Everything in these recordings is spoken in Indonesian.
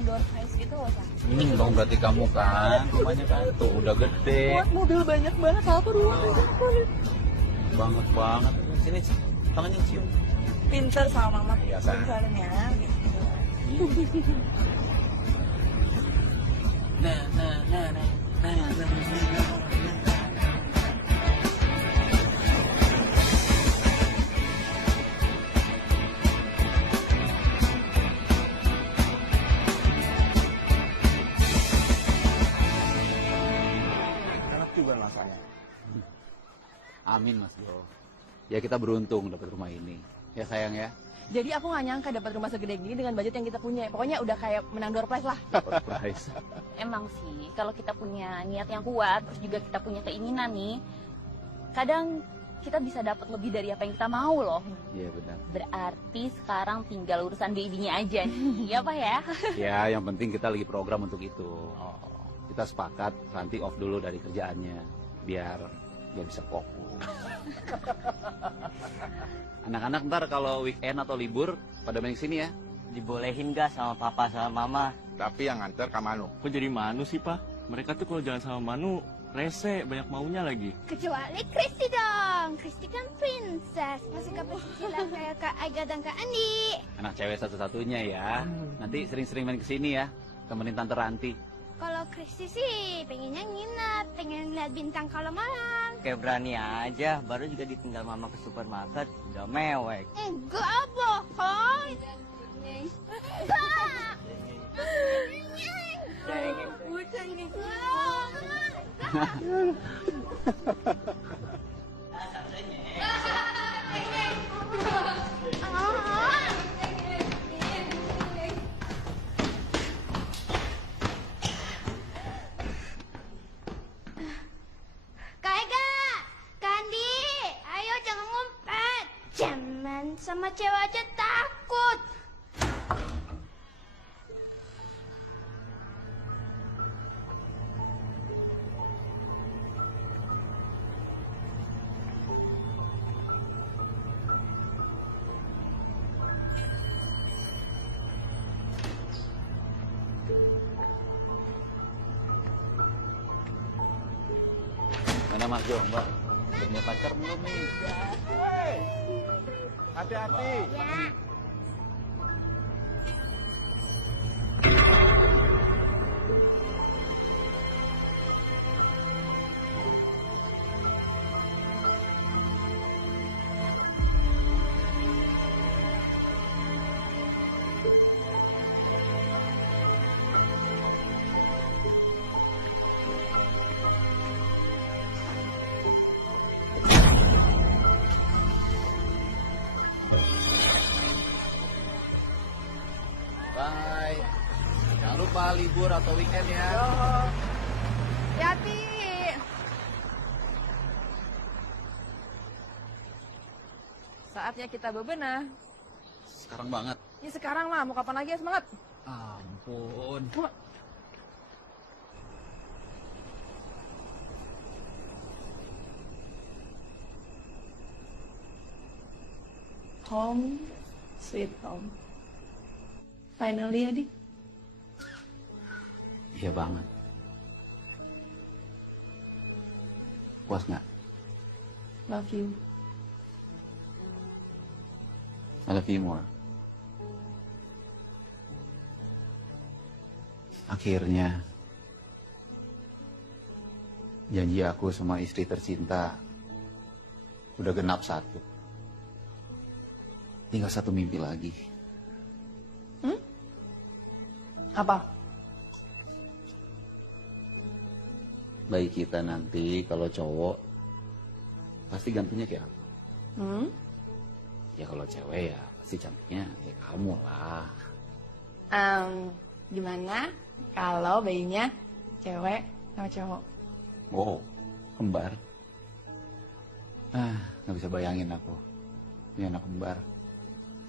menang door prize gitu loh, Pak. Dong berarti kamu kan, rumahnya kan tuh udah gede. Buat mobil banyak banget, satu dua tiga. Banget banget. Sini, tangannya cium. Pinter sama mama. Biasa. Pinterin ya. Nah. Enak juga rasanya. Amin Mas Bro. Ya kita beruntung dapat rumah ini. Ya sayang ya. Jadi aku nggak nyangka dapat rumah segede gini dengan budget yang kita punya. Pokoknya udah kayak menang door prize lah. Surprise. Emang sih, kalau kita punya niat yang kuat, terus juga kita punya keinginan nih, kadang kita bisa dapat lebih dari apa yang kita mau loh. Iya benar. Berarti sekarang tinggal urusan baby-nya aja nih, ya Pak ya? Ya yang penting kita lagi program untuk itu. Kita sepakat nanti off dulu dari kerjaannya biar dia bisa fokus. Anak-anak ntar kalau weekend atau libur pada main sini ya. Dibolehin gak sama papa sama mama? Tapi yang nganter ke Manu. Kok jadi Manu sih, Pak? Mereka tuh kalau jalan sama Manu, rese, banyak maunya lagi. Kecuali Kristi dong. Kristi kan princess. Masih ke pesisilan kayak Kak Aga dan Kak Andi. Anak cewek satu-satunya ya. Nanti sering-sering main kesini ya. Temenin Tante Ranti. Kalau Kristi sih pengennya nginep, pengen lihat bintang kalau malam. Kayak berani aja, baru juga ditinggal mama ke supermarket, udah mewek. Enggak bohong. Pak. Kak Ega, Kak Andi, ayo jangan ngumpet. Jangan sama cewek aja takut. Mana Mas Jo, Mbak? Udah punya pacar belum nih? Hati-hati. Ya. Bye. Jangan lupa libur atau weekend ya. Hati. Saatnya kita bebenah. Sekarang banget. Ya sekarang lah, mau kapan lagi ya, semangat. Ampun. Home, sweet home. Finally, Adi. Iya banget. Puas nggak? Love you. I love you more. Akhirnya, janji aku sama istri tercinta udah genap satu. Tinggal satu mimpi lagi. Apa? Bayi kita nanti kalau cowok pasti gantungnya kayak apa? Ya kalau cewek ya pasti cantiknya kayak kamu lah. Gimana kalau bayinya cewek sama cowok? Wow, kembar. Nggak bisa bayangin aku. Ini anak kembar.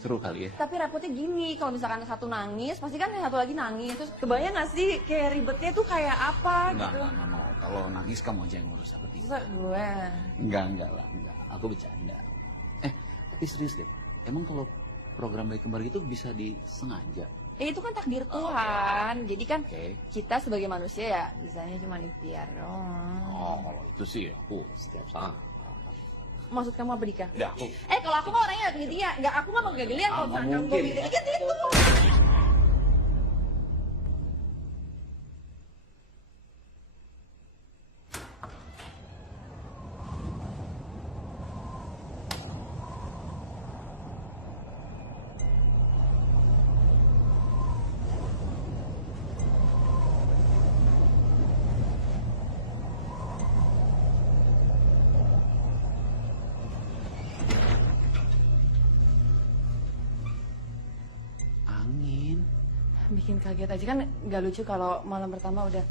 Seru kali ya. Tapi repotnya gini, kalau misalkan satu nangis, pasti kan yang satu lagi nangis. Terus kebayang gak sih kayak ribetnya tuh kayak apa Enggak, gitu? enggak. Kalau nangis kamu aja yang ngurus aku tiga. Masa gue? Enggak lah, enggak. Aku bercanda. Tapi serius deh. Emang kalau program bayi kembar gitu bisa disengaja? Ya itu kan takdir Tuhan. Jadi kan Oke. kita sebagai manusia ya bisanya cuma ikhtiar doang. Oh, kalau itu sih aku setiap saat. Maksud kamu apa Dika? Udah aku. Kalau aku mah orangnya gak gitu ya. Enggak, aku mah gak gelian kalau misalkan kamu mungkin. gitu gitu. Angin. Bikin kaget aja kan nggak lucu kalau malam pertama udah.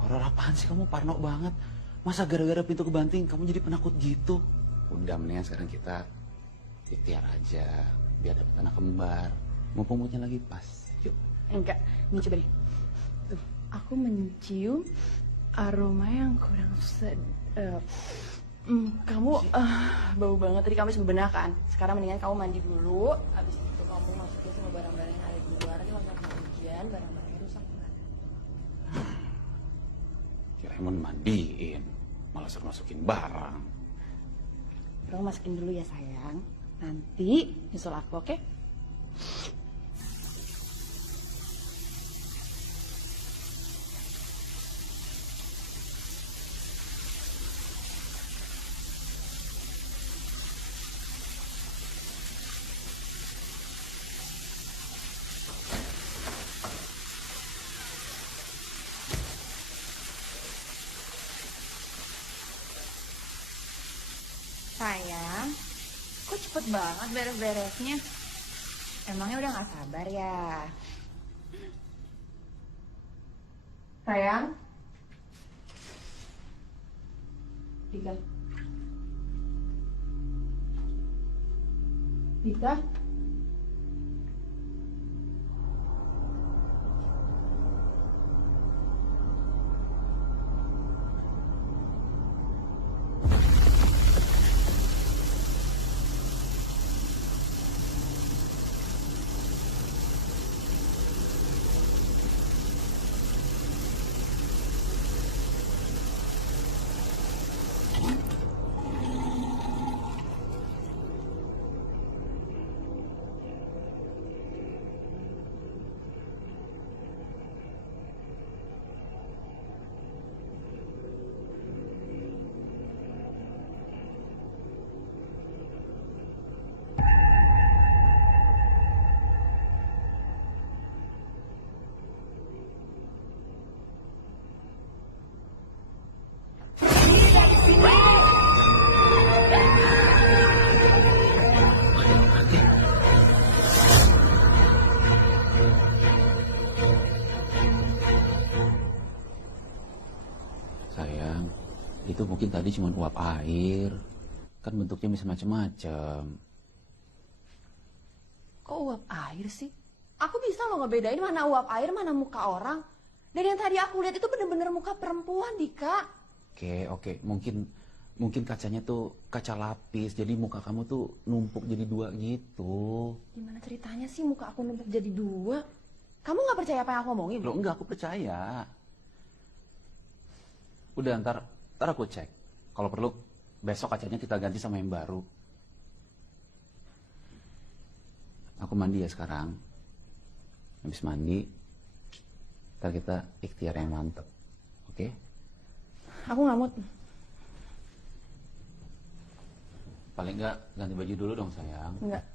Horor apaan sih kamu parno banget? Masa gara-gara pintu kebanting kamu jadi penakut gitu? Udah mendingan sekarang kita ikhtiar aja biar dapat anak kembar. Mumpung moodnya lagi pas. Yuk. Enggak, ini coba deh. Tuh, aku mencium aroma yang kurang kamu bau banget tadi kamu sebenarnya kan. Sekarang mendingan kamu mandi dulu. Habis itu kamu masukin semua barang-barang yang ada di luar. Nanti kalau misalnya hujan, barang-barangnya rusak gimana? Kirain mau mandiin, malah suruh masukin barang. Kamu masukin dulu ya sayang. Nanti nyusul aku, oke? Sayang, kok cepet banget beres-beresnya? Emangnya udah gak sabar ya? Sayang? Dika? Dika? Sayang, itu mungkin tadi cuma uap air. Kan bentuknya bisa macam-macam. Kok uap air sih? Aku bisa loh ngebedain mana uap air, mana muka orang. Dan yang tadi aku lihat itu bener-bener muka perempuan, Dika. Oke. Mungkin kacanya tuh kaca lapis. Jadi muka kamu tuh numpuk jadi dua gitu. Gimana ceritanya sih muka aku numpuk jadi dua? Kamu nggak percaya apa yang aku ngomongin? Loh enggak, aku percaya. Udah ntar aku cek. Kalau perlu besok kacanya kita ganti sama yang baru. Aku mandi ya sekarang. Habis mandi, ntar kita ikhtiar yang mantep. Oke? Aku nggak mood. Paling enggak ganti baju dulu dong sayang. Enggak.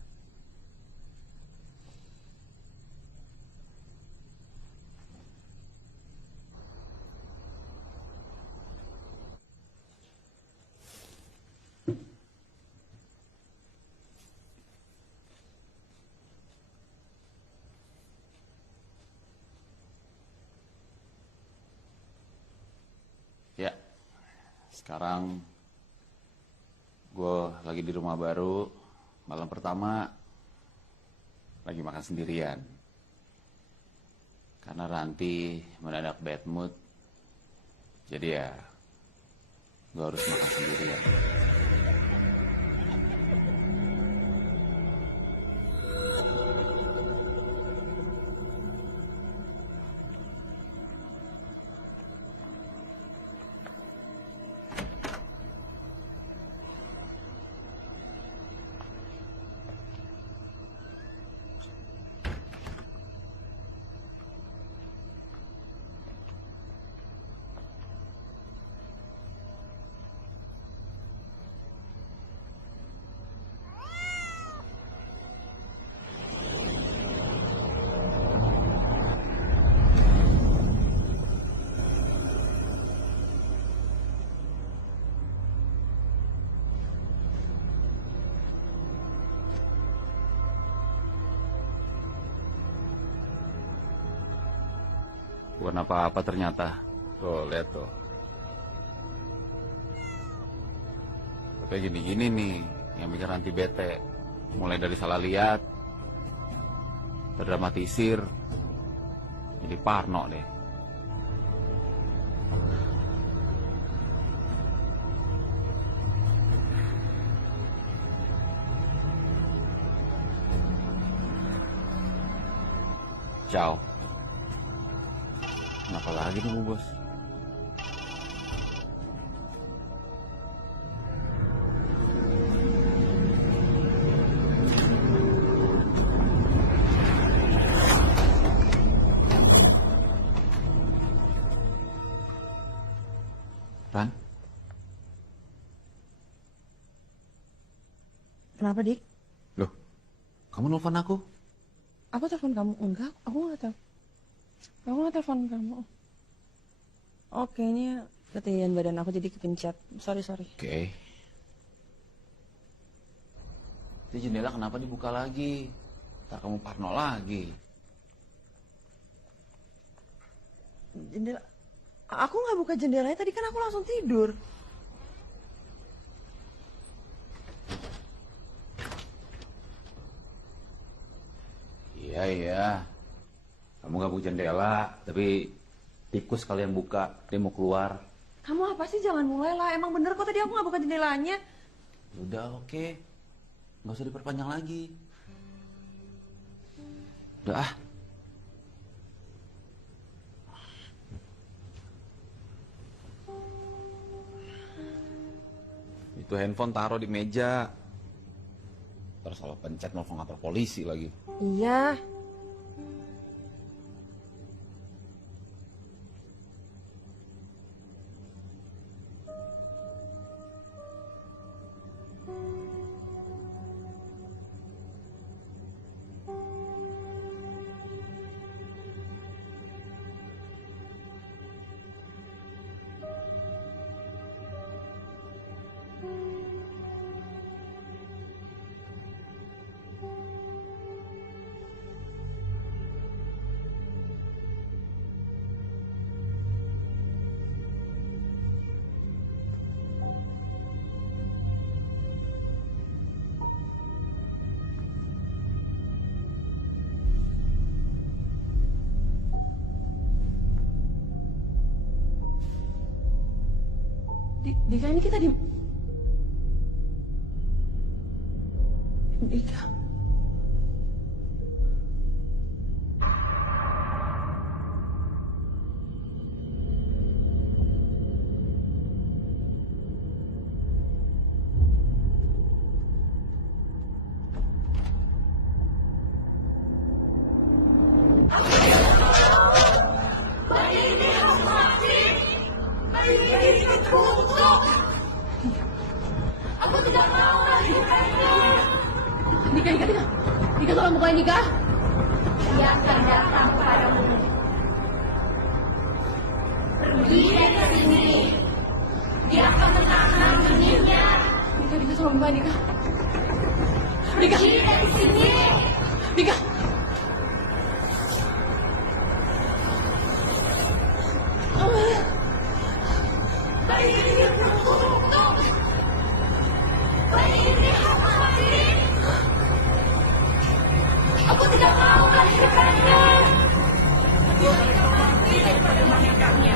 Ya, sekarang gue lagi di rumah baru, malam pertama lagi makan sendirian. Karena Ranti mendadak bad mood, jadi ya gue harus makan sendirian. Bukan apa-apa ternyata. Tuh, lihat tuh. Tapi gini-gini nih, yang bikin Ranti bete. Mulai dari salah lihat, terdramatisir, jadi parno deh. Ciao. Kenapa lagi nih, Bu Bos? Ran, Kenapa, Dik? loh, kamu nelfon aku? Aku telepon kamu? Enggak, aku nggak tahu. Aku nggak telepon kamu. Oh, kayaknya ketinggian badan aku jadi kepencet. Sorry. Oke. Itu jendela kenapa dibuka lagi? Ntar kamu parno lagi. Jendela. Aku nggak buka jendelanya, tadi kan aku langsung tidur. Iya. Kamu gak buka jendela, tapi tikus kalian buka, dia mau keluar. Kamu apa sih? Jangan mulai lah. Emang bener kok tadi aku nggak buka jendelanya. Udah oke, nggak usah diperpanjang lagi. Udah ah. Itu handphone taruh di meja. Terus salah pencet nelfon kantor polisi lagi. Iya. Dika, ini kita di... Dika. Dika, tolong bukain Dika. Dia akan datang kepadamu. Pergi dari sini. Dia akan menahan dirinya. Dika, tolong bukain Dika. Dika. Pergi dari sini. Dika. Bayi ini tertutup. Bayi ini mati. Aku tidak mau melahirkannya. Dia akan mati daripada melahirkannya.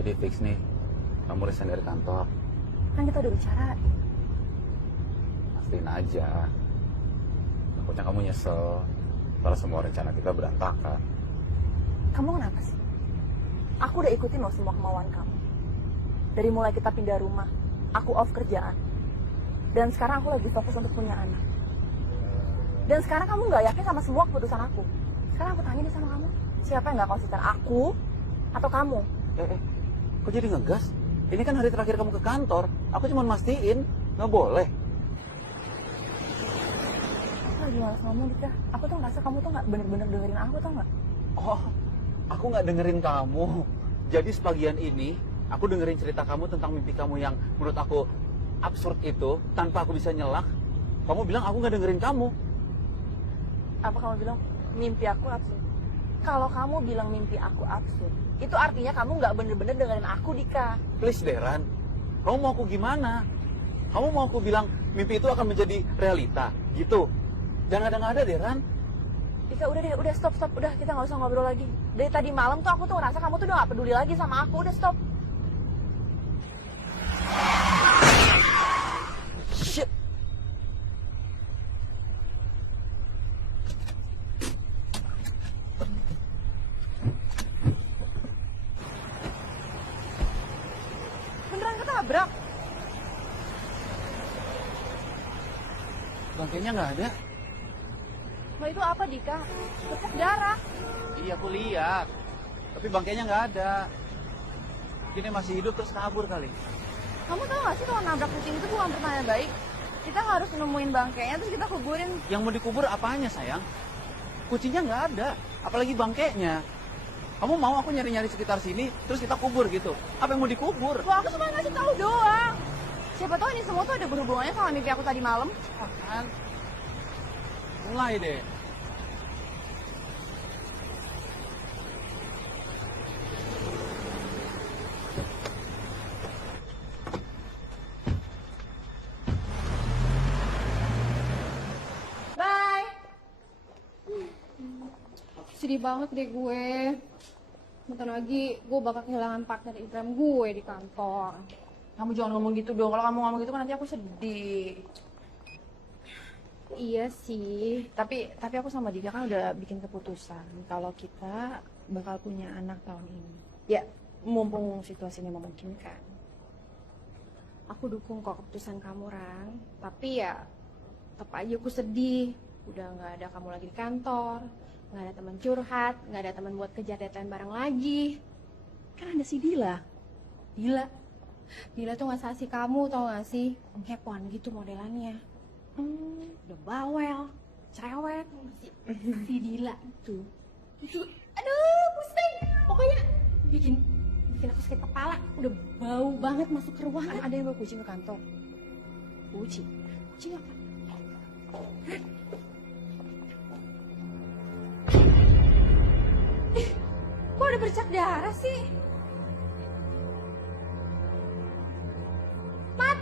Jadi fix nih, kamu resign dari kantor. Kan kita udah bicara. Pastiin aja. Takutnya kamu nyesel kalau semua rencana kita berantakan. Kamu kenapa sih? Aku udah ikutin loh semua kemauan kamu. Dari mulai kita pindah rumah, aku off kerjaan. Dan sekarang aku lagi fokus untuk punya anak. Dan sekarang kamu nggak yakin sama semua keputusan aku. Sekarang aku tanya deh sama kamu, siapa yang nggak konsisten, aku atau kamu? Kok jadi ngegas? Ini kan hari terakhir kamu ke kantor. Aku cuma mastiin, nggak boleh. Aku lagi malas ngomong, Dika. Aku tuh ngerasa kamu tuh nggak bener-bener dengerin aku, tau nggak? Oh, aku nggak dengerin kamu. Jadi sebagian ini, aku dengerin cerita kamu tentang mimpi kamu yang menurut aku absurd itu, tanpa aku bisa nyelak. Kamu bilang aku nggak dengerin kamu. Apa kamu bilang mimpi aku absurd? Kalau kamu bilang mimpi aku absurd, itu artinya kamu nggak bener-bener dengerin aku, Dika. Please, Deran. Kamu mau aku gimana? Kamu mau aku bilang mimpi itu akan menjadi realita, gitu? Jangan ada-ada, Deran. Dika, udah deh, udah stop. Udah, kita nggak usah ngobrol lagi. Dari tadi malam tuh aku tuh ngerasa kamu tuh udah nggak peduli lagi sama aku. Udah stop. Shit. Beneran ketabrak? Bangkainya nggak ada. Wah, itu apa, Dika? Bercak darah. Iya, aku lihat. Tapi bangkainya nggak ada. Ini masih hidup terus kabur kali. Kamu tahu gak sih kalau nabrak kucing itu bukan pertanda baik? Kita harus nemuin bangkainya terus kita kuburin. Yang mau dikubur apanya, sayang? Kucingnya nggak ada, apalagi bangkainya. Kamu mau aku nyari-nyari sekitar sini, terus kita kubur gitu? Apa yang mau dikubur? Wah, aku cuma ngasih tahu doang. Siapa tahu ini semua tuh ada berhubungannya sama mimpi aku tadi malam. Apaan? Mulai deh. Bye. Sedih banget deh gue. Bentar lagi gue bakal kehilangan partner Instagram gue di kantor. Kamu jangan ngomong gitu dong. Kalau kamu ngomong gitu kan nanti aku sedih. Iya sih. Tapi aku sama Dika kan udah bikin keputusan kalau kita bakal punya anak tahun ini. Ya, mumpung situasinya memungkinkan. Aku dukung kok keputusan kamu, Rang. Tapi ya tetap aja aku sedih. Udah nggak ada kamu lagi di kantor, nggak ada teman curhat, nggak ada teman buat kejar deadline bareng lagi. Kan ada si Dila. Dila tuh nggak sasi kamu, tau gak sih? Kepoan gitu modelannya. Udah bawel, cerewet, si Dila itu, aduh pusing. Pokoknya bikin aku sakit kepala. Udah bau banget masuk ke ruangan. Ada yang bawa kucing ke kantor. Kucing apa? Kok ada bercak darah sih? Mat.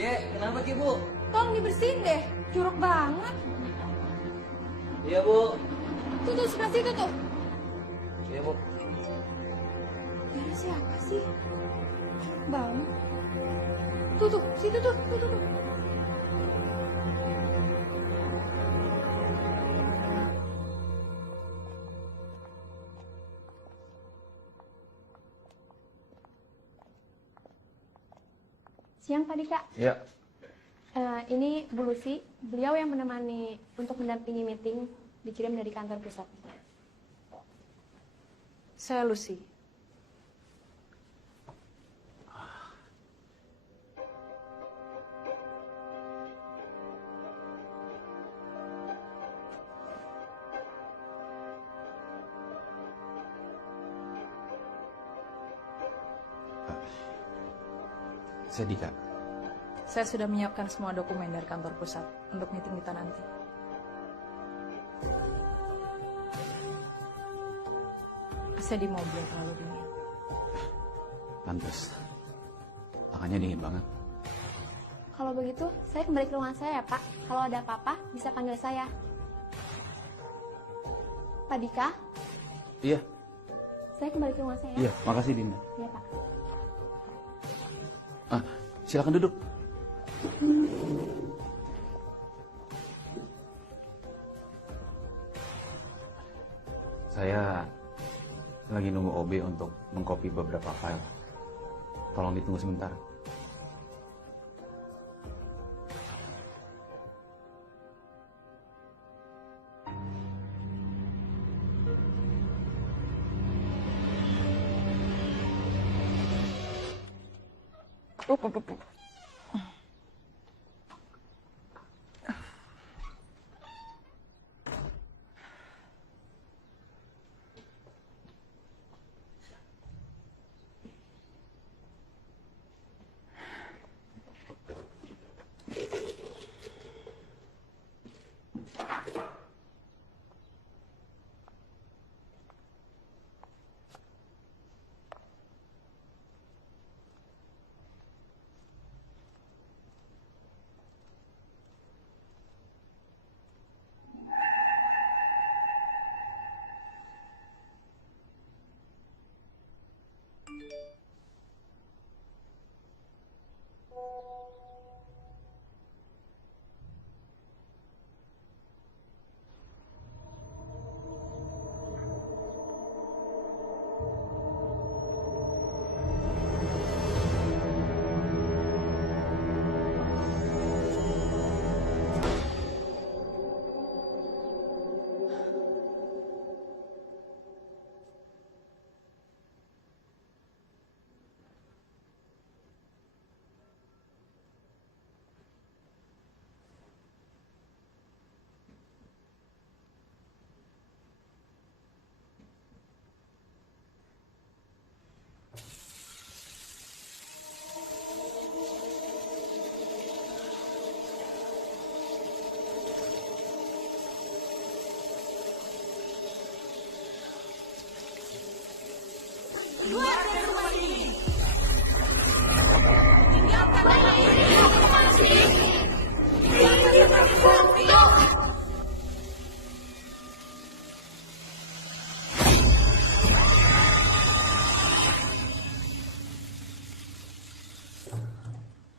Kenapa Ki, Bu? Tolong dibersihin deh, curug banget. Iya, Bu. Tuh, sebelah situ tuh. Iya, Bu. Darah siapa sih? Banget. Tuh, situ tuh. Siang Pak Dika. Iya. Ini Bu Lucy, beliau yang menemani untuk mendampingi meeting, dikirim dari kantor pusat. Saya Lucy. Saya Dika. Saya sudah menyiapkan semua dokumen dari kantor pusat untuk meeting kita nanti. Saya di mobil terlalu dingin. Pantes. Tangannya dingin banget. Kalau begitu, saya kembali ke ruangan saya ya Pak. Kalau ada apa-apa, bisa panggil saya. Pak Dika, Iya. Saya kembali ke rumah saya. Iya, makasih Dinda. Iya, Pak. Ah, silakan duduk. Saya lagi nunggu OB untuk mengcopy beberapa file. Tolong ditunggu sebentar.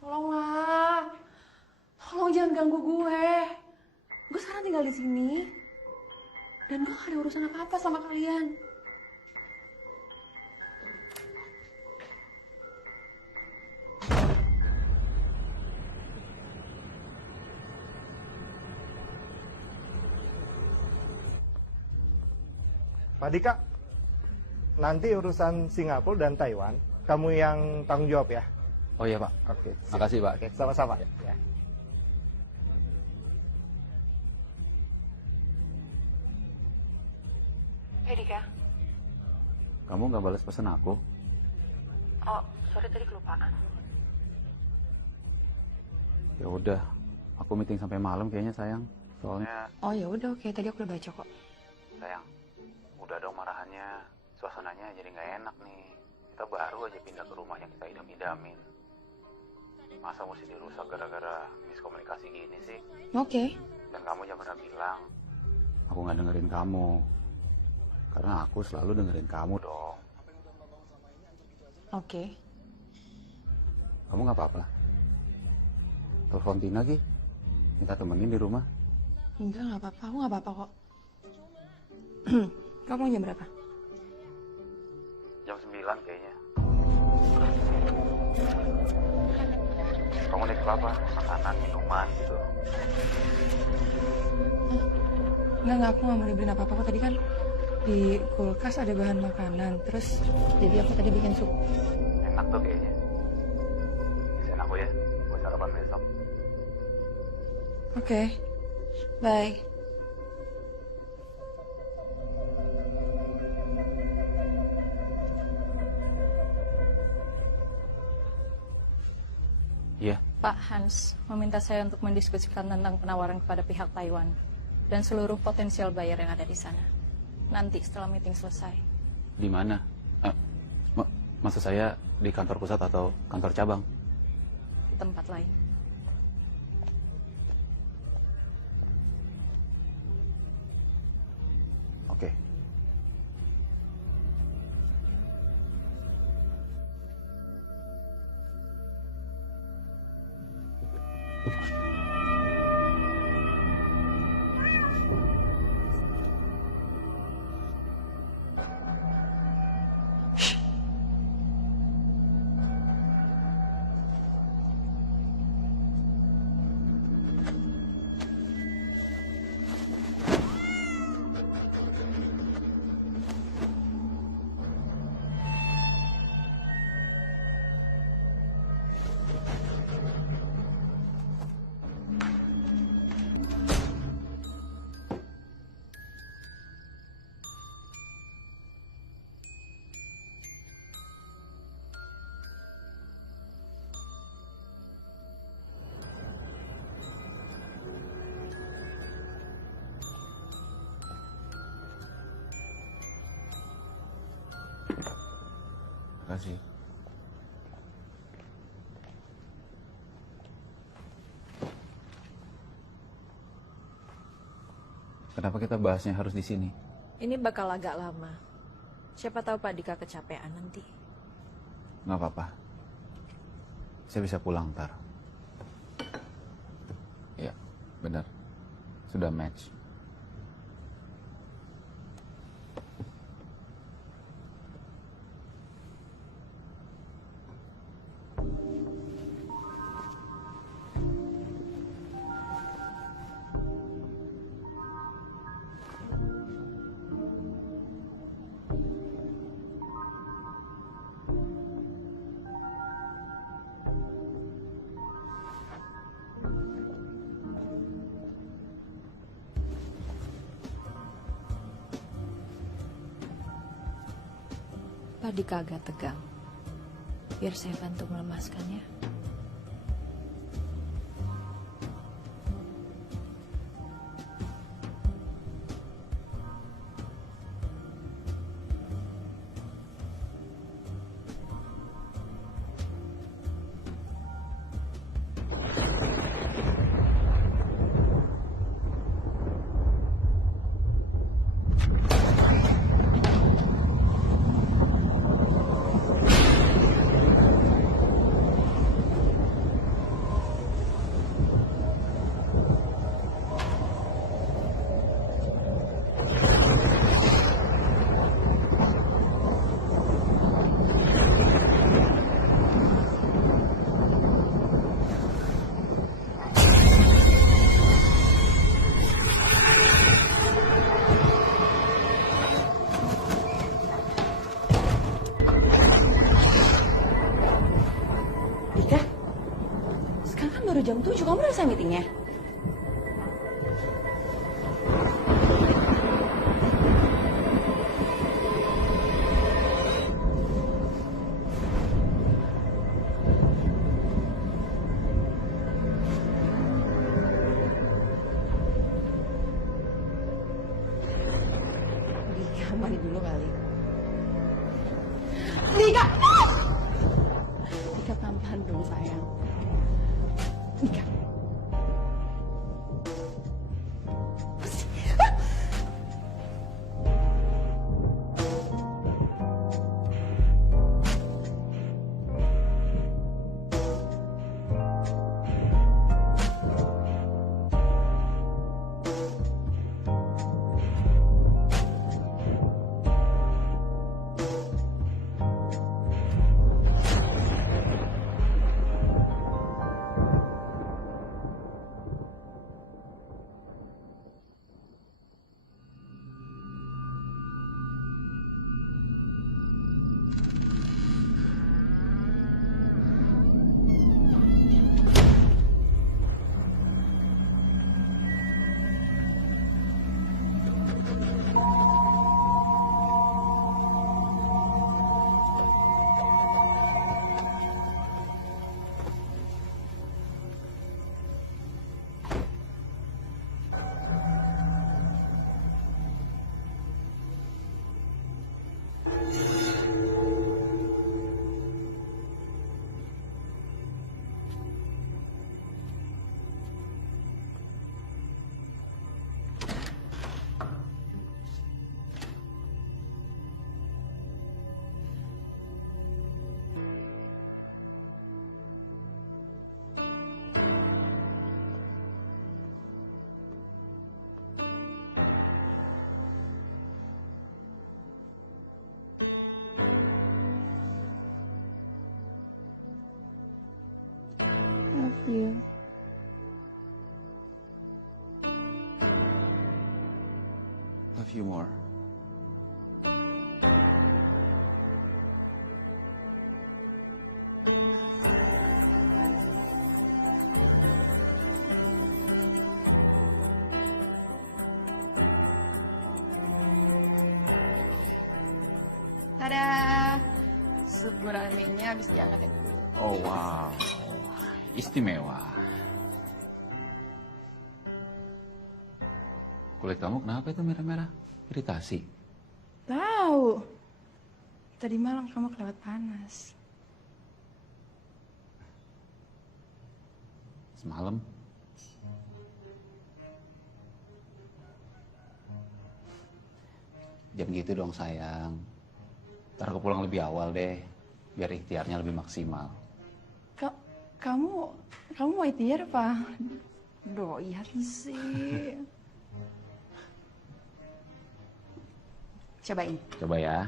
Tolonglah. Tolong jangan ganggu gue. Gue sekarang tinggal di sini. Dan gue gak ada urusan apa-apa sama kalian. Pak Dika, nanti urusan Singapura dan Taiwan, kamu yang tanggung jawab ya? Oh iya Pak. Oke. siap. Makasih Pak. Oke, sama-sama. Ya. Dika. Kamu nggak balas pesan aku? Oh, sorry tadi kelupaan. Ya udah, aku meeting sampai malam kayaknya sayang. Soalnya Oh ya udah oke, tadi aku udah baca kok. sayang, udah dong marahannya. Suasananya jadi nggak enak nih. Kita baru aja pindah ke rumah yang kita idam-idamin. Masa mesti dirusak gara-gara miskomunikasi gini sih? Oke. Dan kamu jangan pernah bilang aku nggak dengerin kamu. Karena aku selalu dengerin kamu dong. Oke. Kamu nggak apa-apa? Telepon Tina Gi. Minta temenin di rumah. Enggak, nggak apa-apa. Aku nggak apa-apa kok. Kamu jam berapa? Jam 9 kayaknya. Kamu nitip apa? Makanan, minuman gitu. Enggak, aku nggak mau dibeliin apa-apa kok. Tadi kan di kulkas ada bahan makanan. Terus jadi aku tadi bikin sup. Enak tuh kayaknya. Bisain aku ya, buat sarapan besok. Oke. Bye. Iya. Pak Hans meminta saya untuk mendiskusikan tentang penawaran kepada pihak Taiwan dan seluruh potensial buyer yang ada di sana. Nanti setelah meeting selesai. Di mana? Maksud saya di kantor pusat atau kantor cabang? Di tempat lain. Oke. Makasih. Kenapa kita bahasnya harus di sini? Ini bakal agak lama. Siapa tahu Pak Dika kecapean nanti. Nggak apa-apa. Saya bisa pulang ntar. Ya, benar. Sudah match. Pak Dika agak tegang. Biar saya bantu melemaskannya. Dika, sekarang kan baru jam 7, kamu udah selesai meetingnya? Dika, mandi dulu kali. Dika! Dika, pelan-pelan dong sayang. Dika. you. Love you more. Tada! Sup gurame-nya habis diangkat ya. Oh wow, istimewa. Kulit kamu kenapa itu merah-merah? Iritasi? Tahu. Tadi malam kamu kelewat panas. Semalam? Jangan gitu dong sayang. Ntar aku pulang lebih awal deh, biar ikhtiarnya lebih maksimal. Kamu mau ikhtiar apa? Doi sih. Cobain. Coba ya.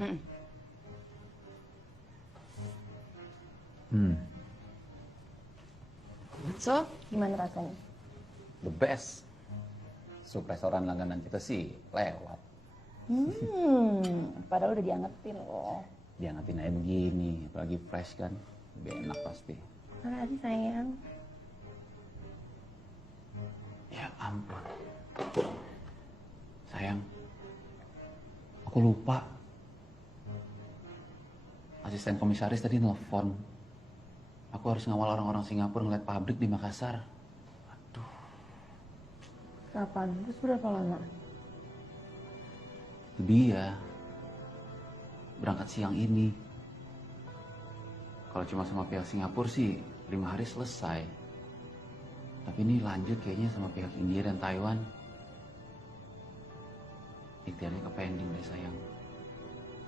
So, gimana rasanya? The best. Sup restoran langganan kita sih lewat. Padahal udah diangetin loh. Diangetin aja begini, apalagi fresh kan. Lebih enak pasti. Makasih sayang. Ya ampun. Sayang, aku lupa. Asisten komisaris tadi nelfon. Aku harus ngawal orang-orang Singapura ngeliat pabrik di Makassar. Aduh. Kapan? Terus berapa lama? Itu dia. Berangkat siang ini. Kalau cuma sama pihak Singapura sih 5 hari selesai. Tapi ini lanjut kayaknya sama pihak India dan Taiwan. Ikhtiarnya ke pending deh sayang.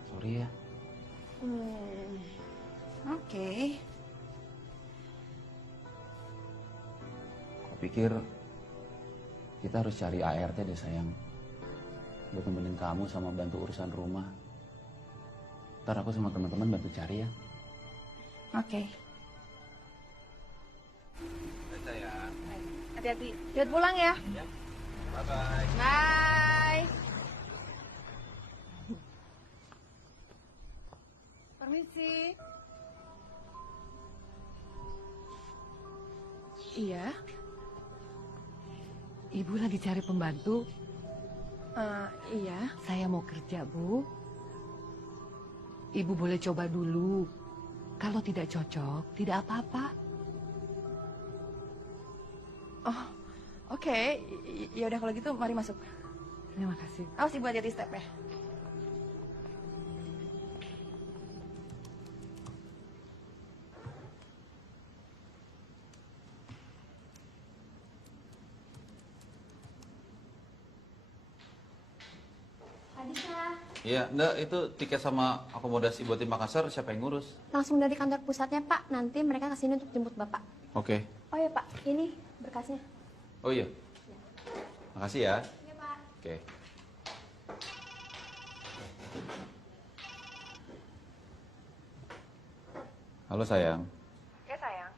Sorry ya. Oke. Aku pikir kita harus cari ART deh sayang. Buat nemenin kamu sama bantu urusan rumah. Ntar aku sama teman-teman bantu cari ya. Oke. Sayang. Hati-hati. Cepat pulang ya. Bye-bye. Bye. Permisi. Iya. Ibu lagi cari pembantu. Iya. Saya mau kerja, Bu. Ibu boleh coba dulu. Kalau tidak cocok, tidak apa-apa. Oh, oke. Ya udah kalau gitu mari masuk. Terima kasih. Awas Ibu hati-hati step ya. Iya, enggak, itu tiket sama akomodasi buat di Makassar siapa yang ngurus? Langsung dari kantor pusatnya, Pak. Nanti mereka kesini untuk jemput Bapak. Oke. Oh ya, Pak. Ini berkasnya. Oh iya. Makasih ya. Iya, Pak. Oke. Halo sayang. Ya sayang,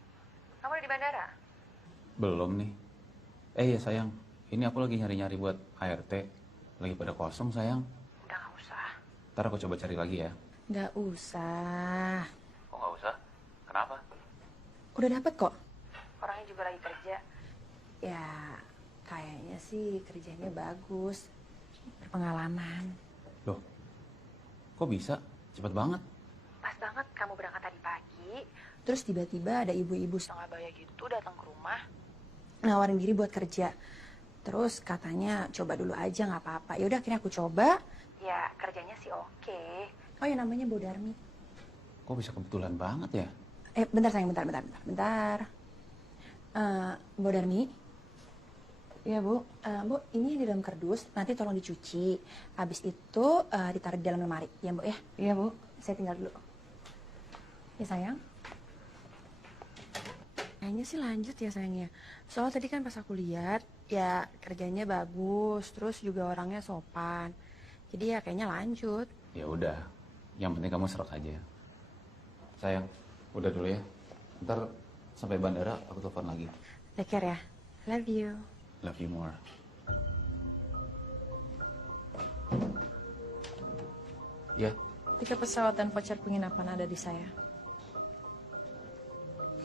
kamu udah di bandara? Belum nih. Iya sayang, ini aku lagi nyari-nyari buat ART. Lagi pada kosong sayang. Udah gak usah. Ntar aku coba cari lagi ya. Nggak usah. Kok nggak usah? Kenapa? Udah dapet kok. Orangnya juga lagi kerja. Ya, kayaknya sih kerjanya bagus. Berpengalaman. Loh, kok bisa? Cepet banget. Pas banget kamu berangkat tadi pagi, Terus tiba-tiba ada ibu-ibu setengah baya gitu datang ke rumah. nawarin diri buat kerja. Terus katanya coba dulu aja nggak apa-apa. Ya udah akhirnya aku coba. Ya kerjanya sih oke. Oh ya namanya Bu Darmi. Kok bisa kebetulan banget ya? Bentar sayang, bentar. Bu Darmi. Iya Bu. Bu, ini di dalam kardus, nanti tolong dicuci. Habis itu ditaruh di dalam lemari. Ya Bu ya? Iya Bu. Saya tinggal dulu. Ya sayang. Kayaknya sih lanjut ya sayangnya. Soalnya tadi kan pas aku lihat, ya kerjanya bagus, terus juga orangnya sopan. Jadi ya kayaknya lanjut. Ya udah, yang penting kamu serak aja. Sayang, udah dulu ya. Ntar Sampai bandara aku telepon lagi. Take care ya. Love you. Love you more. Ya, Tiket pesawat dan voucher penginapan ada di saya.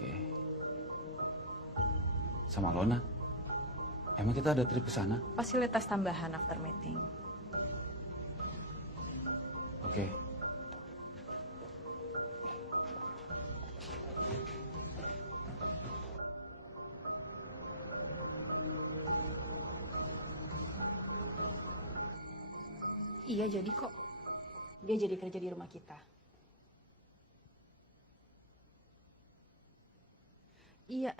oke. Sama Lona. Emang kita ada trip ke sana? Fasilitas tambahan after meeting. Oke. Iya jadi kok. Dia jadi kerja di rumah kita. Iya.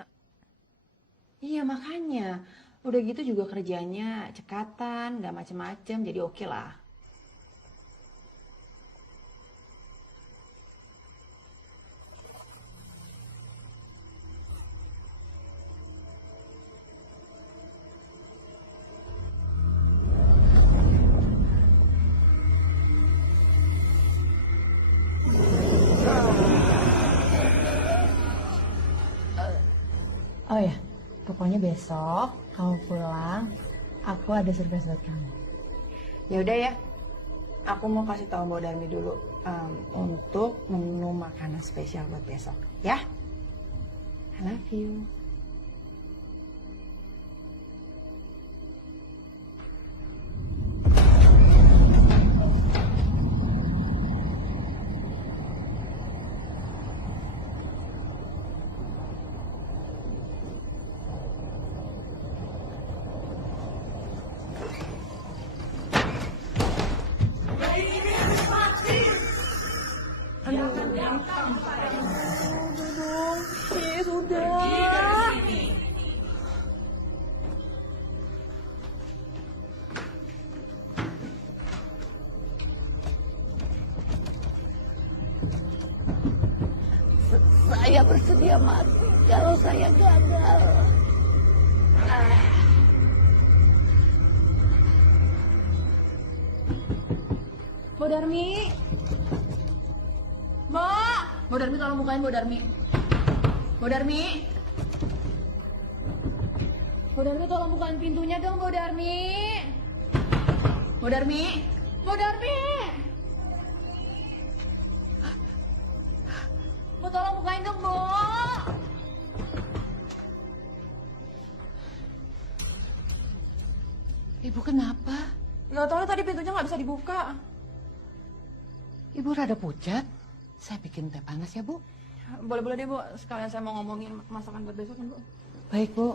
Iya makanya. Udah gitu juga kerjanya cekatan, nggak macem-macem, jadi oke lah. Oh ya, pokoknya besok kamu pulang, aku ada surprise buat kamu. Ya udah ya, aku mau kasih tahu Mbak Darmi dulu untuk menu makanan spesial buat besok, ya. I love you. Saya bersedia mati kalau saya gagal. Mbak Darmi. Mbak Darmi tolong bukain Mbak Darmi. Mbak Darmi. Mbak Darmi tolong bukain pintunya dong Mbak Darmi. Mbak Darmi. Mbak Darmi. Mbak tolong bukain dong Mbak. Ibu kenapa? Gak tau tadi pintunya nggak bisa dibuka. Ibu rada pucat. Saya bikin teh panas ya, Bu. Boleh-boleh deh Bu, sekalian saya mau ngomongin masakan buat besok kan Bu. Baik, Bu.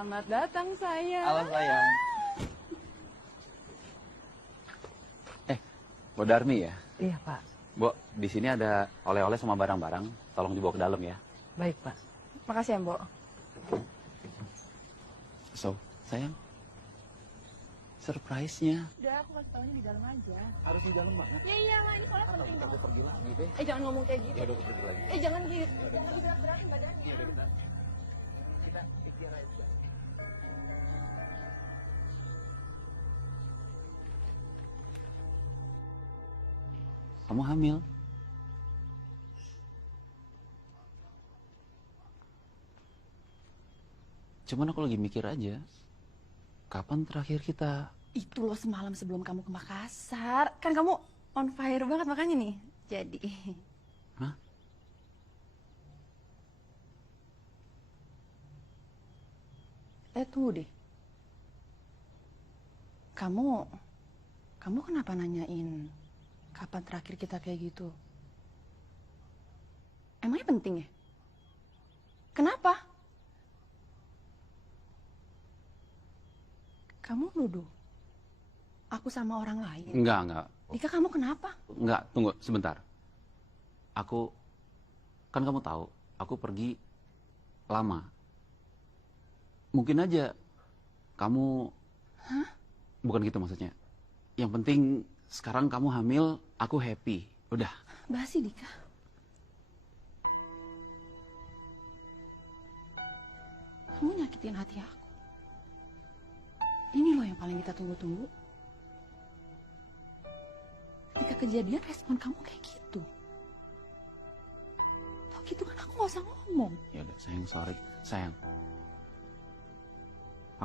Selamat datang sayang. Halo sayang. Bu Darmi ya? Iya, Pak. Bu, di sini ada oleh-oleh sama barang-barang. Tolong dibawa ke dalam ya. Baik, Pak. Makasih ya Mbok. So, sayang. Surprise-nya. Udah, aku kasih taunya di dalam aja. Harus di dalam banget. Ya iyalah, ini soalnya penting. Kita udah pergi lagi deh. Jangan ngomong kayak gitu. Ya udah pergi lagi. Jangan gitu. Jangan berat-beratin badannya. Iya, udah kita ikhtiar aja. Kamu hamil? Cuman aku lagi mikir aja, kapan terakhir kita... Itu loh semalam sebelum kamu ke Makassar. Kan kamu on fire banget makanya nih. Jadi. Hah? Tunggu deh. Kamu kenapa nanyain kapan terakhir kita kayak gitu? Emangnya penting ya? Kenapa? Kamu nuduh aku sama orang lain? Enggak. Dika, kamu kenapa? Enggak, tunggu sebentar. Kan kamu tahu, aku pergi lama. Mungkin aja kamu... Hah? Bukan gitu maksudnya. Yang penting sekarang kamu hamil, aku happy. Udah. Basi, Dika. Kamu nyakitin hati aku. Ini loh yang paling kita tunggu-tunggu. Ketika kejadian respon kamu kayak gitu. Tau gitu kan aku gak usah ngomong. Ya udah, sayang, sorry. Sayang.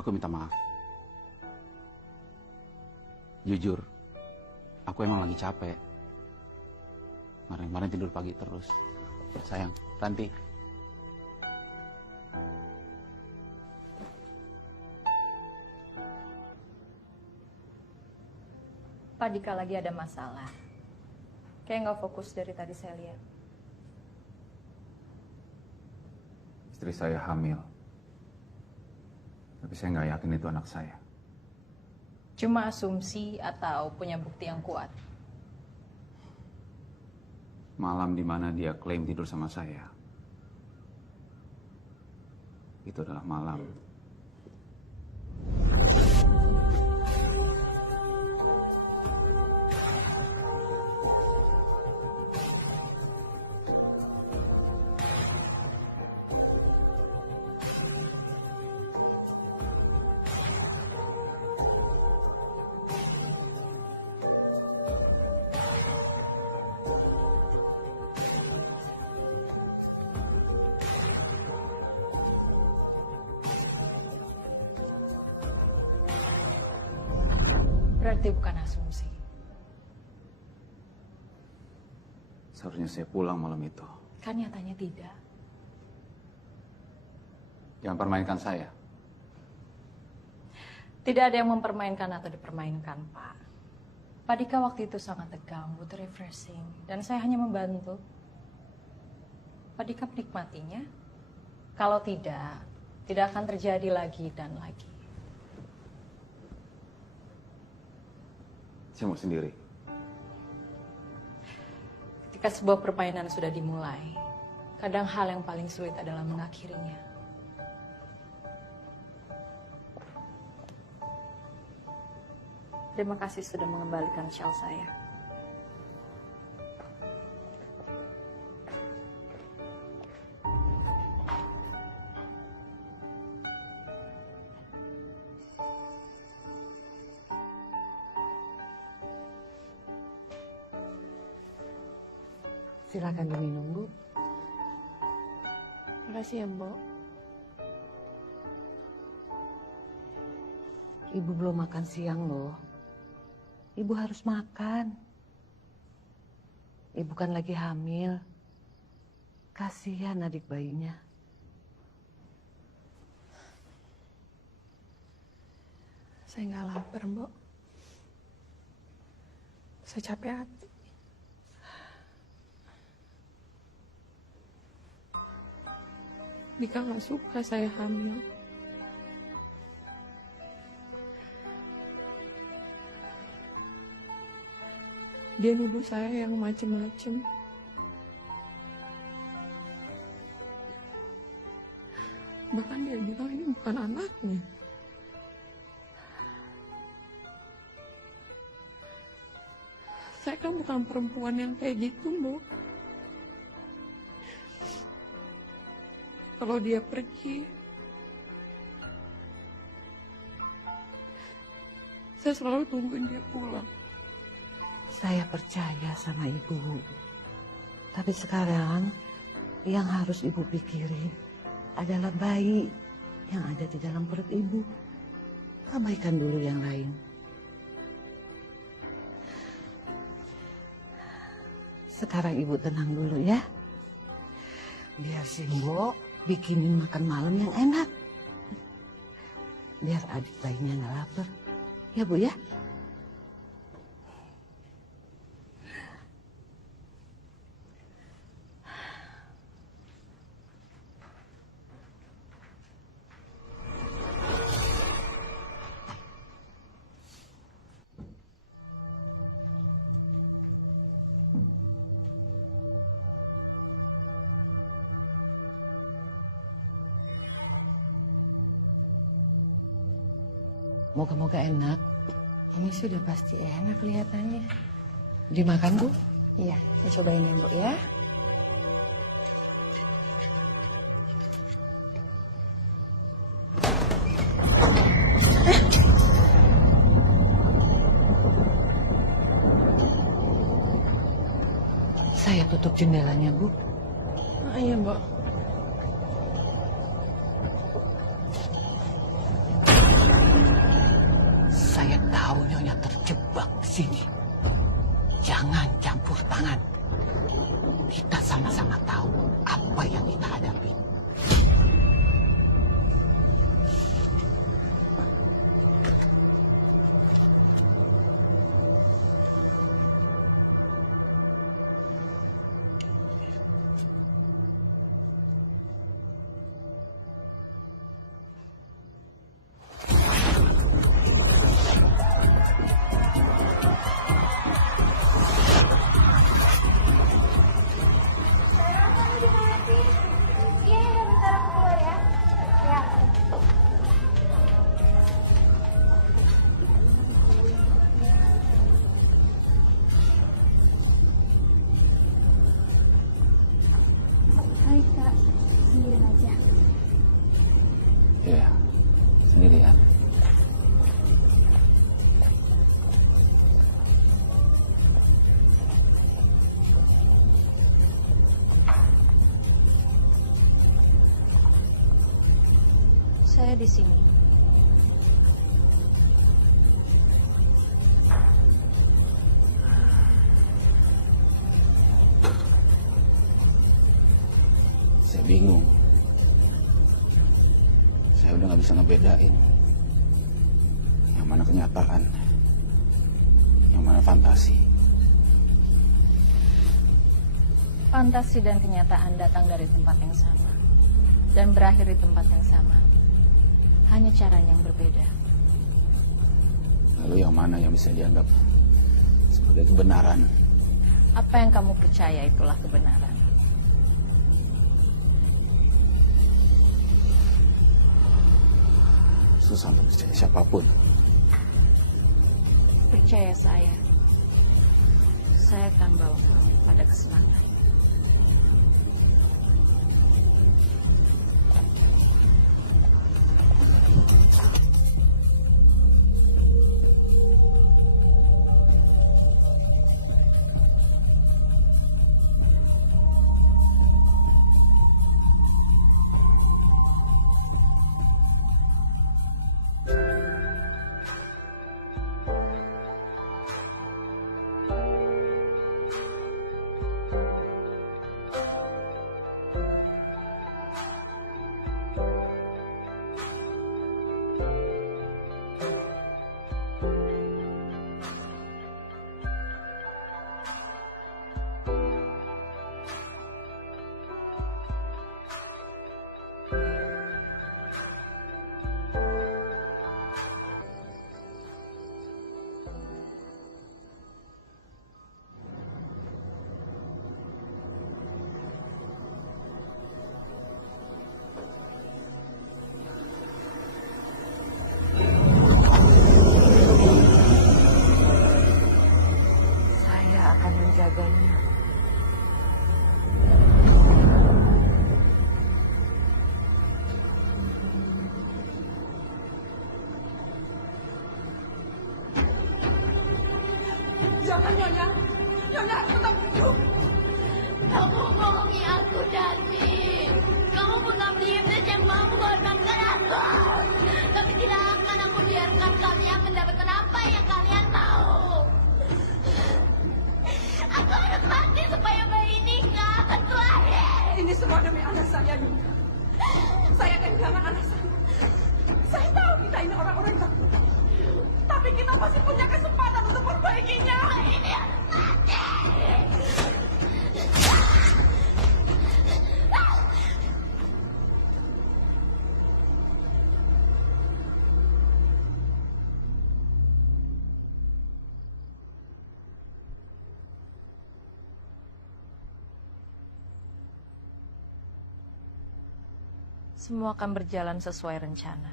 Aku minta maaf. Jujur, aku emang lagi capek. Kemarin-kemarin tidur pagi terus. Sayang, Ranti. Pak Dika lagi ada masalah. Kayak nggak fokus dari tadi saya lihat. Istri saya hamil. Tapi saya nggak yakin itu anak saya. Cuma asumsi atau punya bukti yang kuat. Malam di mana dia klaim tidur sama saya. Itu adalah malam Berarti bukan asumsi. seharusnya saya pulang malam itu. Kan nyatanya tidak. Jangan permainkan saya. Tidak ada yang mempermainkan atau dipermainkan, Pak. Pak Dika waktu itu sangat tegang, butuh refreshing. Dan saya hanya membantu. Pak Dika menikmatinya. Kalau tidak, tidak akan terjadi lagi dan lagi. Saya mau sendiri. Ketika sebuah permainan sudah dimulai, kadang hal yang paling sulit adalah mengakhirinya. Terima kasih sudah mengembalikan shawl saya. Silakan diminum, Bu. Makasih ya, Mbok. Ibu belum makan siang loh. Ibu harus makan. Ibu kan lagi hamil. Kasihan adik bayinya. Saya nggak lapar, Mbok. Saya capek hati. Dika nggak suka saya hamil. Dia nuduh saya yang macem-macem. Bahkan dia bilang ini bukan anaknya. Saya kan bukan perempuan yang kayak gitu, Bu. Kalau dia pergi, saya selalu tungguin dia pulang. Saya percaya sama ibu. Tapi sekarang yang harus ibu pikirin adalah bayi yang ada di dalam perut ibu. Abaikan dulu yang lain. Sekarang ibu tenang dulu ya. Biar Simbo bikinin makan malam yang enak. Biar adik bayinya nggak lapar. Ya Bu ya. Moga-moga enak. Ini sudah pasti enak kelihatannya. Dimakan, Bu? Iya, saya cobain ya, Bu ya. Saya tutup jendelanya, Bu. Oh, iya, Bu. Saya tahu Nyonya terjebak di sini. Jangan campur tangan. Kita sama-sama tahu apa yang kita hadapi. Iya, bentar aku keluar ya. Ya. Hai kak, sendirian aja. Iya, sendirian. Saya di sini. Saya bingung. Saya udah nggak bisa ngebedain yang mana kenyataan, yang mana fantasi. Fantasi dan kenyataan datang dari tempat yang sama dan berakhir di tempat yang sama. Hanya caranya yang berbeda. Lalu yang mana yang bisa dianggap sebagai kebenaran? Apa yang kamu percaya itulah kebenaran. Susah untuk percaya siapapun. Percaya saya akan bawa kamu pada kesenangan. Saya akan menjaganya. Jangan, Nyonya. Nyonya, tetap hidup. Kamu bohongi aku, Dati. Kamu pengabdi yang mau mengorbankan aku. Tapi tidak akan aku biarkan kalian mendapatkan apa yang kalian mau. Aku harus mati supaya bayi ini nggak akan lahir. Ini semua demi anak saya, Nyonya. Saya kehilangan anak saya. Saya tahu kita ini orang-orang yang takut. Tapi kita masih punya kesempatan untuk perbaikinya. Ini harus mati. Semua akan berjalan sesuai rencana.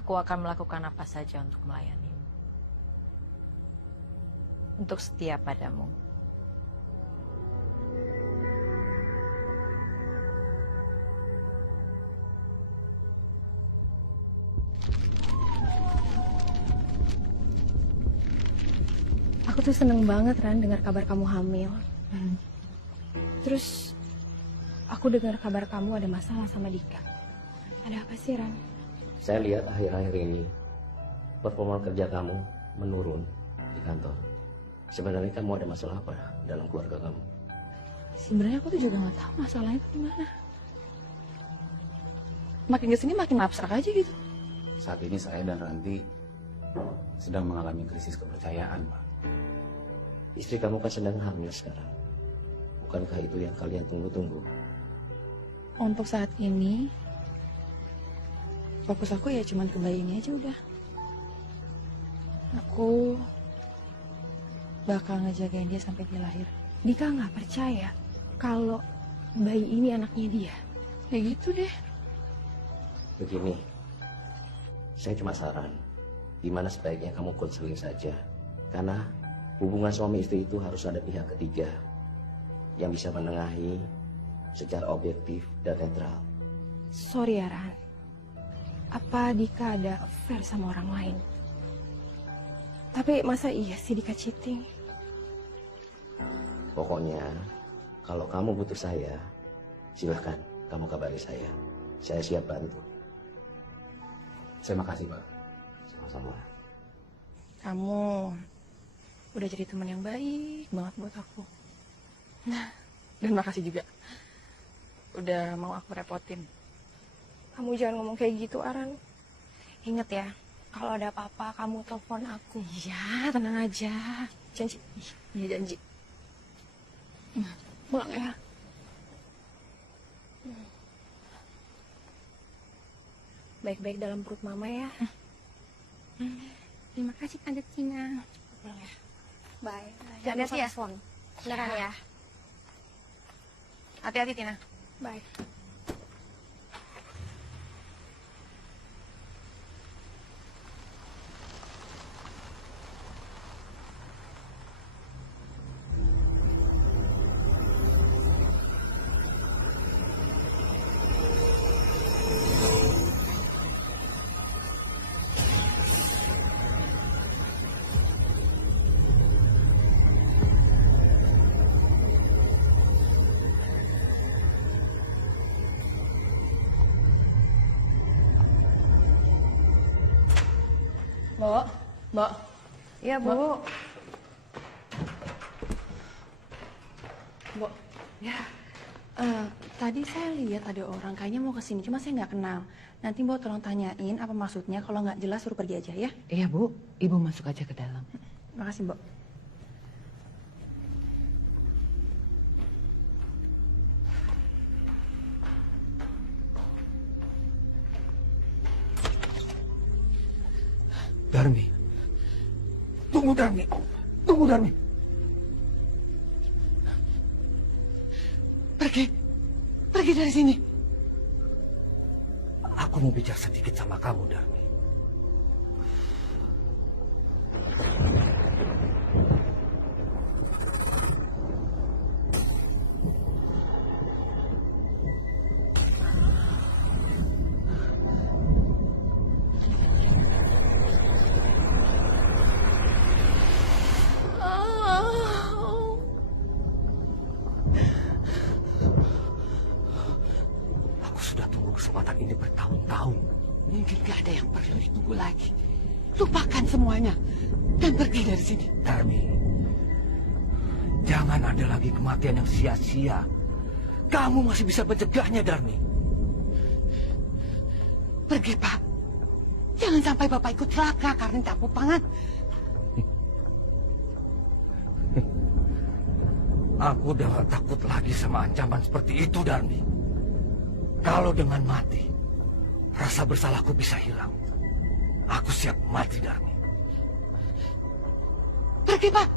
Aku Aku akan melakukan apa saja untuk melayanimu. Untuk setia padamu. Aku tuh seneng banget, Ran, dengar kabar kamu hamil. Terus, aku dengar kabar kamu ada masalah sama Dika. Ada apa sih, Ran? Saya lihat akhir-akhir ini performa kerja kamu menurun di kantor. Sebenarnya kamu ada masalah apa dalam keluarga kamu? Sebenarnya aku tuh juga nggak tahu masalahnya itu gimana. Makin kesini makin abstrak aja gitu. Saat ini saya dan Ranti sedang mengalami krisis kepercayaan, Pak. Istri kamu kan sedang hamil sekarang. Bukankah itu yang kalian tunggu-tunggu? Untuk saat ini, fokus aku ya cuman ke bayi ini aja udah. Aku bakal ngejagain dia sampai dia lahir. Dika nggak percaya kalau bayi ini anaknya dia. Kayak gitu deh. Begini, saya cuma saran, gimana sebaiknya kamu konseling saja. Karena hubungan suami istri itu harus ada pihak ketiga yang bisa menengahi secara objektif dan netral. Sorry ya, Ran. Apa Dika ada affair sama orang lain? Tapi masa iya sih Dika cheating? Pokoknya, kalau kamu butuh saya, silahkan kamu kabari saya. Saya siap bantu. Terima kasih, Pak. Sama-sama. Kamu udah jadi teman yang baik banget buat aku. Dan makasih juga udah mau aku repotin. Kamu jangan ngomong kayak gitu, Aran. Ingat ya, kalau ada apa-apa kamu telepon aku. Iya, tenang aja. Janji. Iya, janji. Pulang ya. Baik-baik dalam perut mama ya. Terima kasih Tante Tina. Pulang ya. Bye. Jangan hati ya. Beneran ya. Hati-hati Tina. Bye. Mbak. Iya, Bu. Mbak. Ya. Tadi saya lihat ada orang kayaknya mau kesini, cuma saya nggak kenal. Nanti Mbak tolong tanyain apa maksudnya. Kalau nggak jelas suruh pergi aja ya. Iya Bu, Ibu masuk aja ke dalam. Makasih Mbak. Darmi. Tunggu Darmi. Tunggu Darmi. Pergi. Pergi dari sini. Aku mau bicara sedikit sama kamu, Darmi. Kesempatan ini bertahun-tahun. Mungkin gak ada yang perlu ditunggu lagi. Lupakan semuanya dan pergi dari sini. Darmi, jangan ada lagi kematian yang sia-sia. Kamu masih bisa mencegahnya, Darmi. Pergi, Pak. Jangan sampai Bapak ikut celaka karena campur tangan. Aku udah gak takut lagi sama ancaman seperti itu, Darmi. Kalau dengan mati, rasa bersalahku bisa hilang. Aku siap mati, Darmi. Pergi, Pak.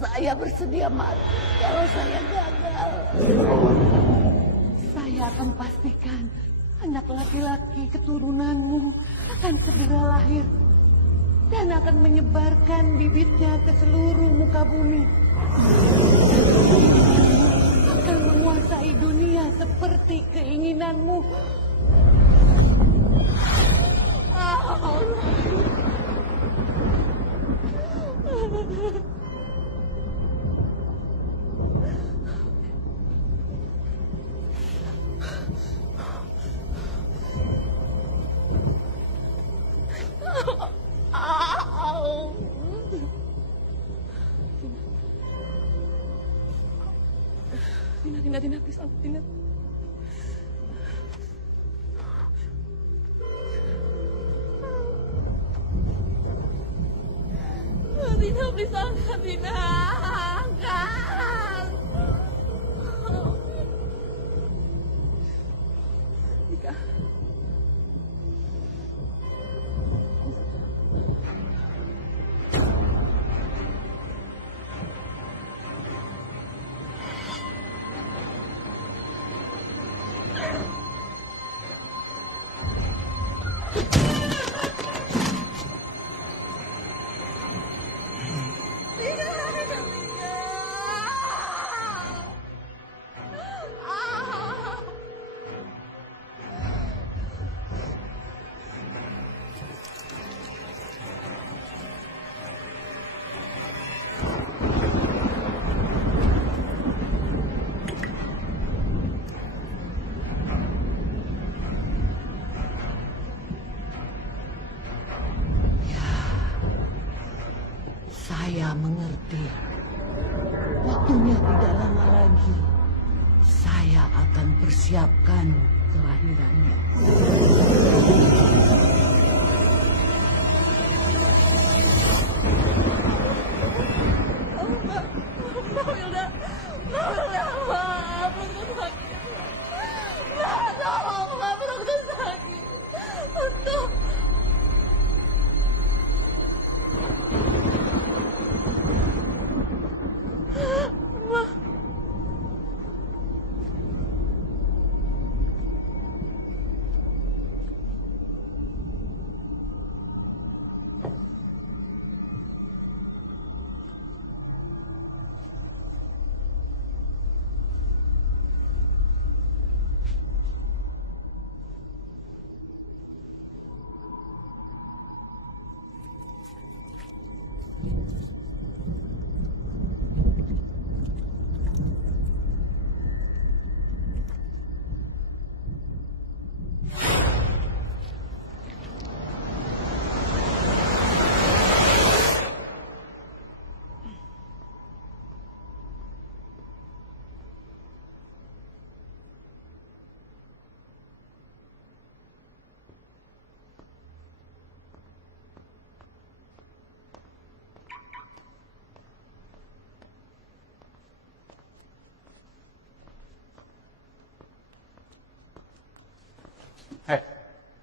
Saya bersedia mati kalau saya gagal. Saya akan pastikan anak laki-laki keturunanmu akan segera lahir dan akan menyebarkan bibitnya ke seluruh muka bumi. Akan menguasai dunia seperti keinginanmu. Tina, please, Tina. Tina, please, angkat, Tina. Angkat. Tika. Saya mengerti. Waktunya tidak lama lagi. Saya akan persiapkan kelahirannya.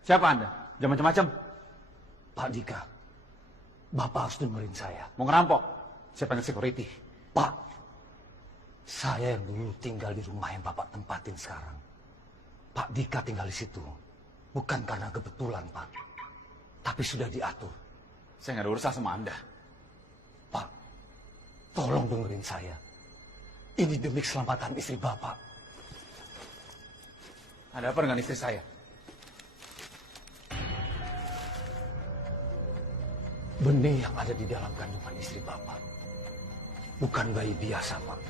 Siapa Anda? Jangan macam-macam. Pak Dika, Bapak harus dengerin saya. Mau ngerampok? Siapa yang security? Pak, saya yang dulu tinggal di rumah yang Bapak tempatin sekarang. Pak Dika tinggal di situ. Bukan karena kebetulan, Pak. Tapi sudah diatur. Saya nggak ada urusan sama Anda. Pak, tolong dengerin saya. Ini demi keselamatan istri Bapak. Ada apa dengan istri saya? Benih yang ada di dalam kandungan istri Bapak bukan bayi biasa, Pak.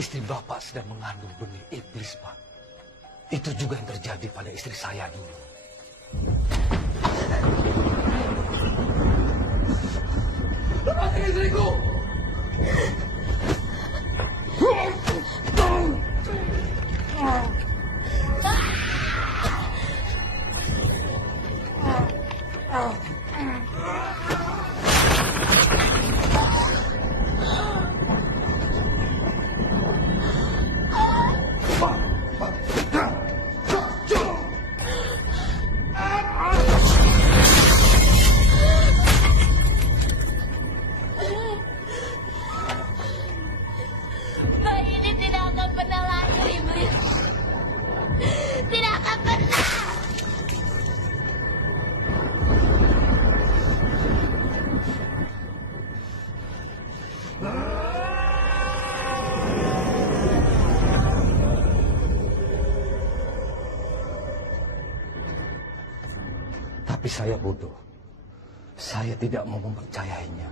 Istri Bapak sedang mengandung benih iblis, Pak. Itu juga yang terjadi pada istri saya dulu. Lepaskan istriku! saya bodoh. Saya tidak mau mempercayainya.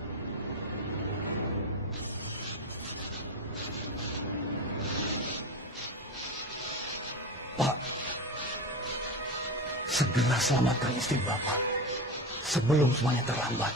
Pak, segera selamatkan istri Bapak sebelum semuanya terlambat.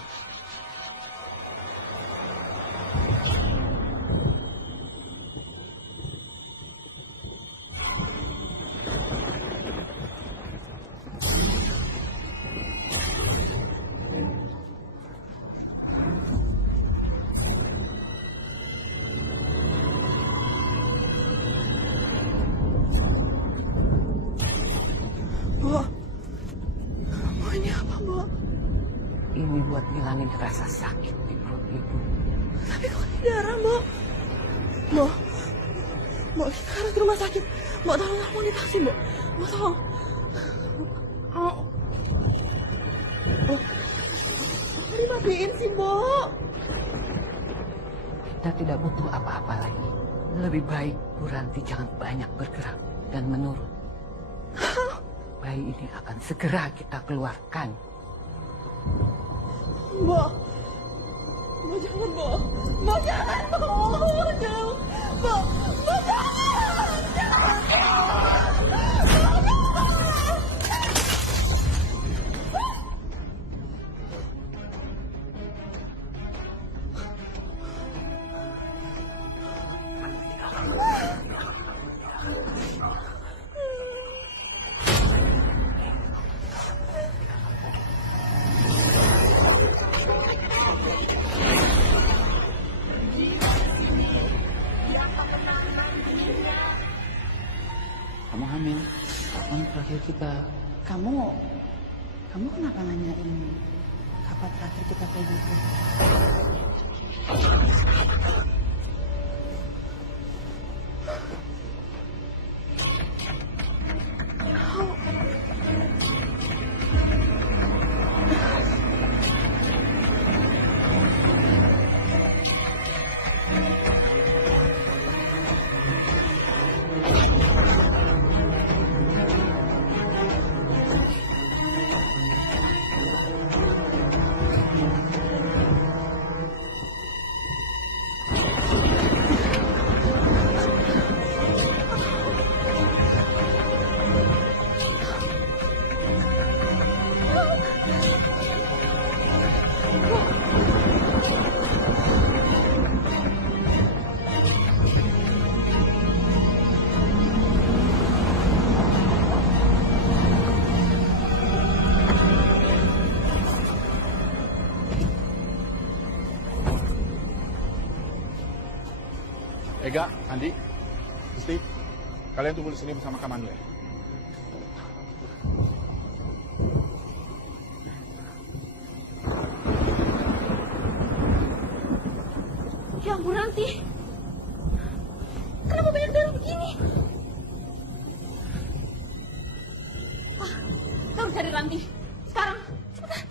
Ini apa, Bu? Ini buat ngilangin rasa sakit di perut Ibu. Tapi kok ada darah, Bu? Bu, Bu, kita harus ke rumah sakit. Bu, tolong aku di taksi, Bu. Bu, tolong. Bu, dimatiin sih, Bu. Kita tidak butuh apa-apa lagi. Lebih baik Bu Ranti jangan banyak bergerak dan menurut. Bayi ini akan segera kita keluarkan. Bu, Bu jangan, Bu. Bu jangan, Bu. Jangan. Bu, Bu jangan. Jangan. Kamu hamil. Kapan terakhir kita? Kamu kenapa nanyain kapan terakhir kita kayak gitu? Ega, Andi, Gusti, kalian tunggu di sini bersama Kamandu ya. Ya ampun, Ranti. Kenapa banyak darah begini? Kita harus cari Ranti. Sekarang, cepetan.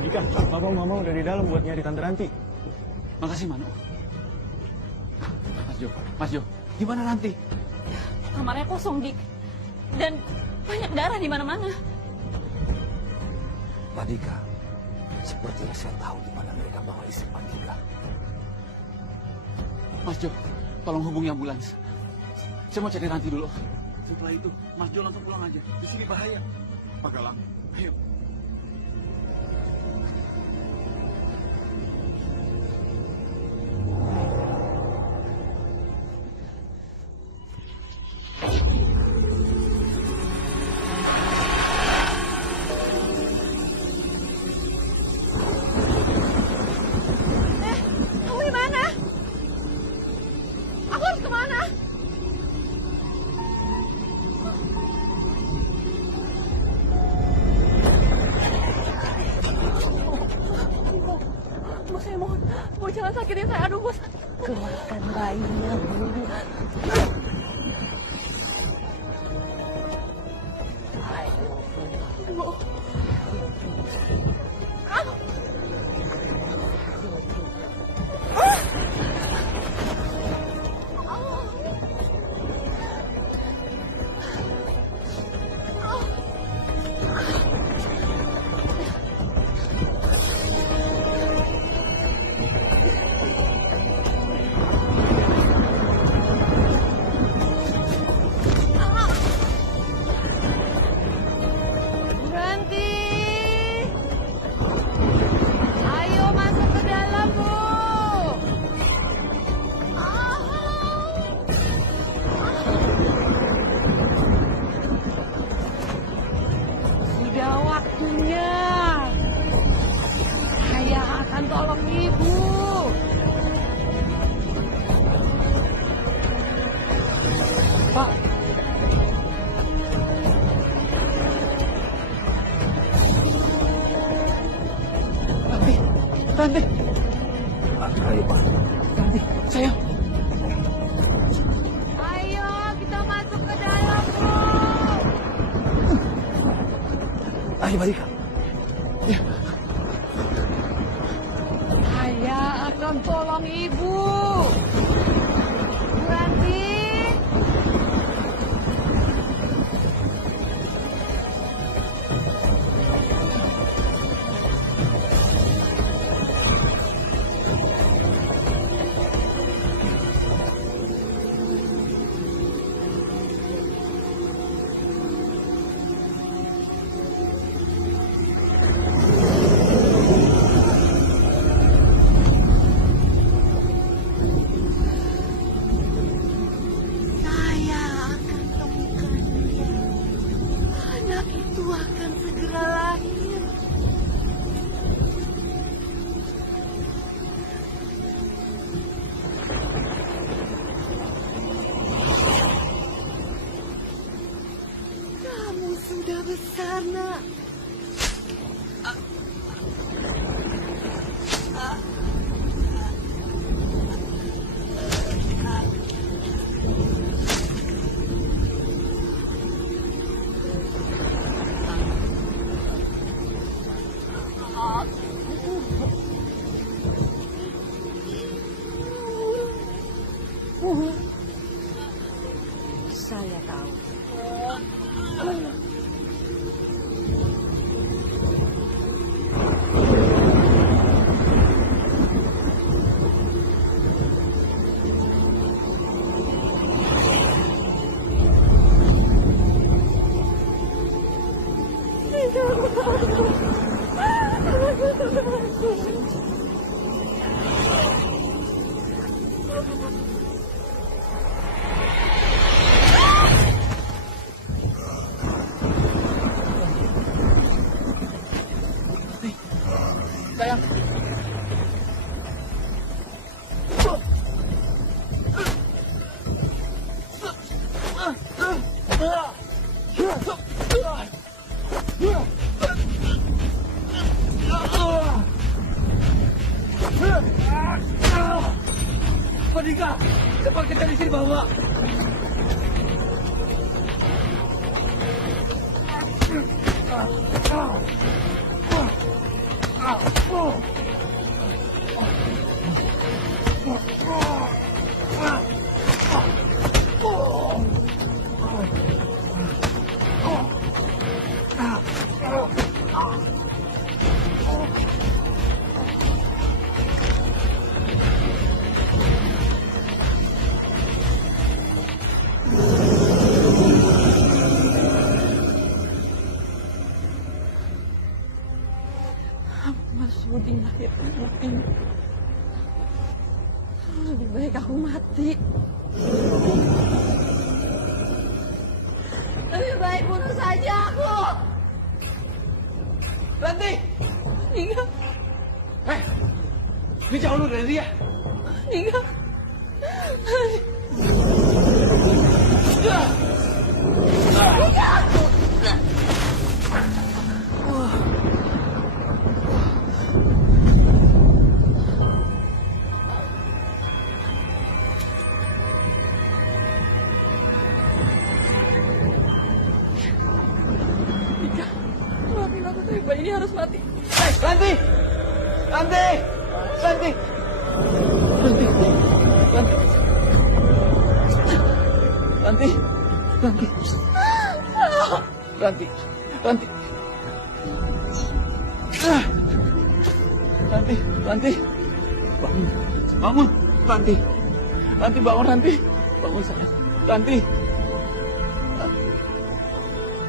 Dika, Papa Mama udah di dalam buat nyari Tante Ranti. Makasih, Mano. Mas Jo, di mana Ranti? Kamarnya kosong, Dik. Dan banyak darah di mana-mana. Pak Dika, sepertinya saya tahu di mana mereka bawa istri Pak Dika. Mas Jo, tolong hubungi ambulans. Saya mau cari Ranti dulu. Setelah itu, Mas Jo langsung pulang aja. Di sini bahaya. Pak Galang, ayo. Kamu di mana? Aku harus kemana? Bu, saya mohon. Bu, jangan sakitin saya. Aduh, Bu. Keluarkan bayinya, Bu. Bu. akan tolong ibu. Pak. Ranti. Ayo, Pak. Ranti, sayang. Ayo kita masuk ke dalam, Bu. Ayo, Barika. Ya. Saya akan tolong ibu. Bu Ranti. Saya akan temukan dia. Anak itu akan segera lahir. Kamu sudah besar, Nak. Saya tahu. Sayang. Barika, cepat kita di sini bawa. Mas Budi melahirkan anak ini. Lebih baik aku mati. Lebih baik bunuh saja aku. Ranti! Nika. Ini jauh lu dari dia. Nika. Nika! Maafin aku, tapi bayi ini harus mati. Ranti! Ranti! Ranti! Ranti! Ranti! Ranti! Ranti! Ranti! Ranti! Ranti! Bangun! Bangun! Ranti! Ranti bangun Ranti! Bangun sayang! Ranti!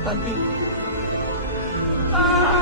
Ranti! Ah!